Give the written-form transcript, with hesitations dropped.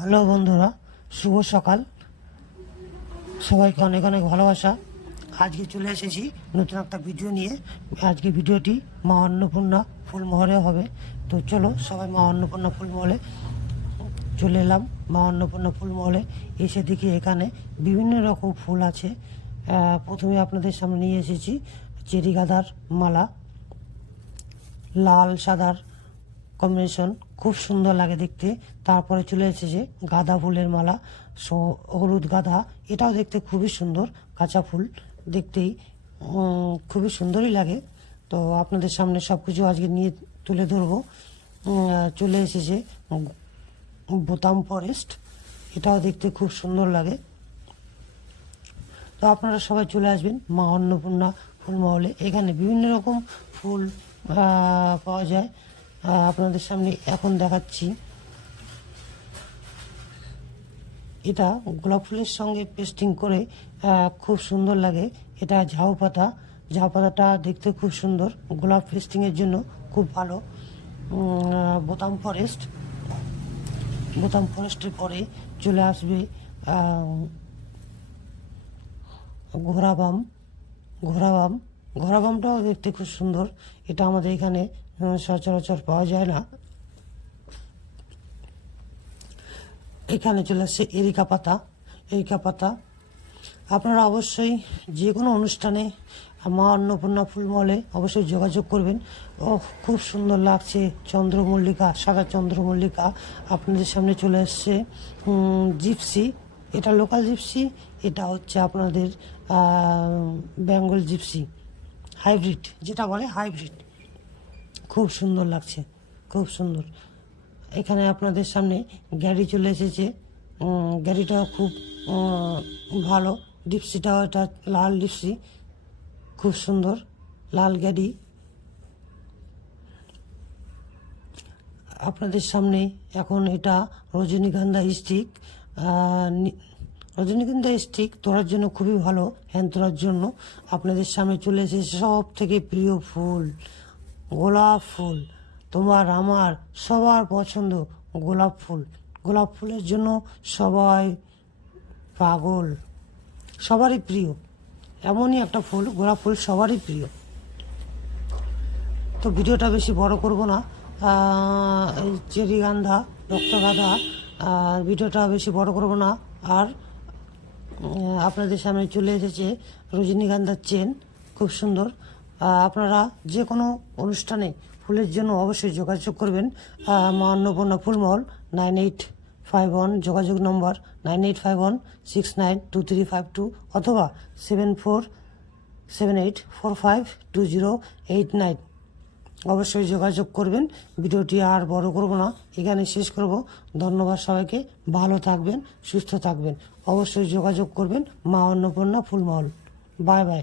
Hello বন্ধুরা, শুভ সকাল। সবাইকে অনেক অনেক ভালোবাসা। আজকে চলে এসেছি নতুন একটা ভিডিও নিয়ে। আজকে ভিডিওটি মা অন্নপূর্ণা ফুলমহলে হবে। তো চলো সবাই মা অন্নপূর্ণা ফুলমহলে চলে এলাম। মা অন্নপূর্ণা ফুলমহলে এসে দেখি এখানে বিভিন্ন রকম ফুল আছে। প্রথমে আপনাদের সামনে নিয়ে এসেছি চেরি গাঁদার মালা, লাল সাদার কম্বিনেশন, খুব সুন্দর লাগে দেখতে। তারপরে চলে এসেছে গাঁদা ফুলের মালা, হলুদ গাঁদা, এটাও দেখতে খুবই সুন্দর, কাঁচা ফুল দেখতেই খুবই সুন্দরই লাগে। তো আপনাদের সামনে সব কিছু আজকে নিয়ে তুলে ধরবো। চলে এসেছে বোতাম ফরেস্ট, এটাও দেখতে খুব সুন্দর লাগে। তো আপনারা সবাই চলে আসবেন মা অন্নপূর্ণা ফুলমহলে। এখানে বিভিন্ন রকম ফুল পাওয়া যায়। আপনাদের সামনে এখন দেখাচ্ছি, এটা গোলাপ ফুলের সঙ্গে পেস্টিং করে খুব সুন্দর লাগে। এটা ঝাউ পাতা, ঝাউ পাতাটা দেখতে খুব সুন্দর, গোলাপ পেস্টিংয়ের জন্য খুব ভালো। বোতাম ফরেস্ট, বোতাম ফরেস্টের পরে চলে আসবে ঘোড়াবাম, ঘোড়াবাম, ঘোড়াবামটাও দেখতে খুব সুন্দর। এটা আমাদের এখানে সচরাচর পাওয়া যায় না। এখানে চলে আসছে এরিকা পাতা, এরিকা পাতা। আপনারা অবশ্যই যে কোনো অনুষ্ঠানে মা অন্নপূর্ণা ফুলমহলে অবশ্যই যোগাযোগ করবেন। ও খুব সুন্দর লাগছে, চন্দ্রমল্লিকা, সাদা চন্দ্রমল্লিকা আপনাদের সামনে চলে এসছে। জিপসি, এটা লোকাল জিপসি, এটা হচ্ছে আপনাদের বেঙ্গল জিপসি, হাইব্রিড, যেটা বলে হাইব্রিড, খুব সুন্দর লাগছে, খুব সুন্দর। এখানে আপনাদের সামনে গাড়ি চলে এসেছে, গাড়িটাও খুব ভালো। ডিপসিটাও এটা লাল ডিপসি, খুব সুন্দর লাল গাড়ি। আপনাদের সামনে এখন এটা রজনীগন্ধা স্টিক, রজনীগন্ধা স্টিক তোলার জন্য খুবই ভালো, হ্যান্ড তোলার জন্য। আপনাদের সামনে চলে এসেছে সব থেকে প্রিয় ফুল, গোলাপ ফুল। তোমার আমার সবার পছন্দ গোলাপ ফুল। গোলাপ ফুলের জন্য সবাই পাগল, সবারই প্রিয়, এমনই একটা ফুল, গোলাপ ফুল সবারই প্রিয়। তো ভিডিওটা বেশি বড় করব না, এই চেরি গাঁদা, রক্তগাঁদা, ভিডিওটা বেশি বড় করব না। আর আপনাদের সামনে চলে এসেছে রজনীগন্ধার চেন, খুব সুন্দর। আপনারা যে কোনো অনুষ্ঠানে ফুলের জন্য অবশ্যই যোগাযোগ করবেন মা অন্নপূর্ণা ফুলমহল। 9851 যোগাযোগ নম্বর 9851692352 অথবা 7478452089। অবশ্যই যোগাযোগ করবেন। ভিডিওটি আর বড় করব না, এখানে শেষ করব। ধন্যবাদ সবাইকে, ভালো থাকবেন, সুস্থ থাকবেন। অবশ্যই যোগাযোগ করবেন মা অন্নপূর্ণা ফুলমহল। Bye bye.